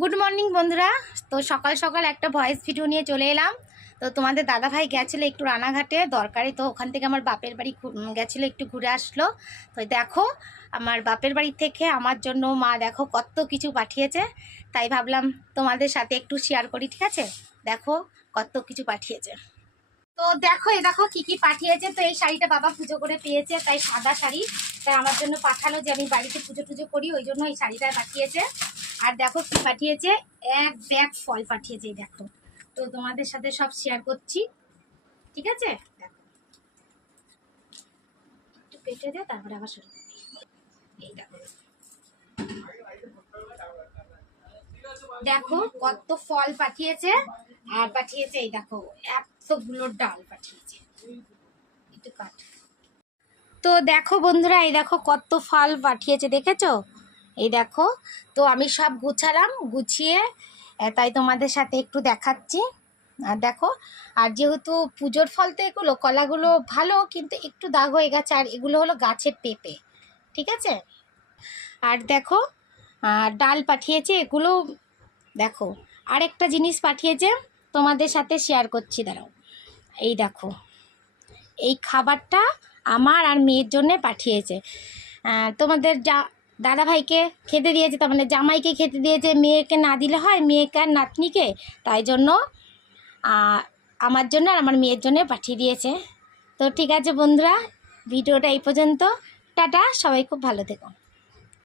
Good morning বন্ধুরা। তো সকাল সকাল একটা ভয়েস ভিডিও নিয়ে চলে এলাম। তো তোমাদের দাদাভাই গেছিলো একটু রানাঘাটে দরকারি, তো ওখান থেকে আমার বাপের বাড়ি গেছিলো, একটু ঘুরে আসলো। তো দেখো আমার বাপের বাড়ি থেকে আমার জন্য মা দেখো কত কিছু পাঠিয়েছে, তাই ভাবলাম তোমাদের সাথে একটু শেয়ার করি। ঠিক আছে, দেখো কত কিছু পাঠিয়েছে। তো দেখো এই দেখো কি কি পাঠিয়েছে। তো এই শাড়িটা বাবা পুজো করে পেয়েছে, তাই সাদা শাড়ি, তাই আমার জন্য পাঠালো যে আমি বাড়িতে পুজো টুজো করি, ওই জন্য এই শাড়িটা পাঠিয়েছে। আর দেখো কি পাঠিয়েছে, এক ব্যাগ ফল পাঠিয়েছে। এই দেখো, তো তোমাদের সাথে সব শেয়ার করছি। ঠিক আছে, দেখো একটু পেটে দে, তারপরে আবার শুরু করবি। এই দেখো, দেখো কত ফল পাঠিয়েছে। আর পাঠিয়েছে এই দেখো এতগুলো ডাল পাঠিয়েছে। একটু কাট। তো দেখো বন্ধুরা, এই দেখো কত ফল পাঠিয়েছে, দেখেছো? এই দেখো, তো আমি সব গুছালাম, গুছিয়ে তাই তোমাদের সাথে একটু দেখাচ্ছি। আর দেখো, আর যেহেতু পুজোর ফল তো এগুলো, কলাগুলো ভালো কিন্তু একটু দাগ হয়ে গেছে, আর এগুলো হলো গাছের পেঁপে। ঠিক আছে, আর দেখো ডাল পাঠিয়েছে এগুলো। দেখো আরেকটা জিনিস পাঠিয়েছে, তোমাদের সাথে শেয়ার করছি, দাঁড়াও। এই দেখো, এই খাবারটা আমার আর মেয়ের জন্যে পাঠিয়েছে। তোমাদের দাদাভাইকে খেতে দিয়েছে, তার মানে জামাইকে খেতে দিয়েছে, মেয়েকে না দিলে হয়, মেয়েকে আর নাতনিকে, তাই জন্য আমার জন্য আর আমার মেয়ের জন্য পাঠিয়ে দিয়েছে। তো ঠিক আছে বন্ধুরা, ভিডিওটা এই পর্যন্ত। টাটা, সবাই খুব ভালো থেকো।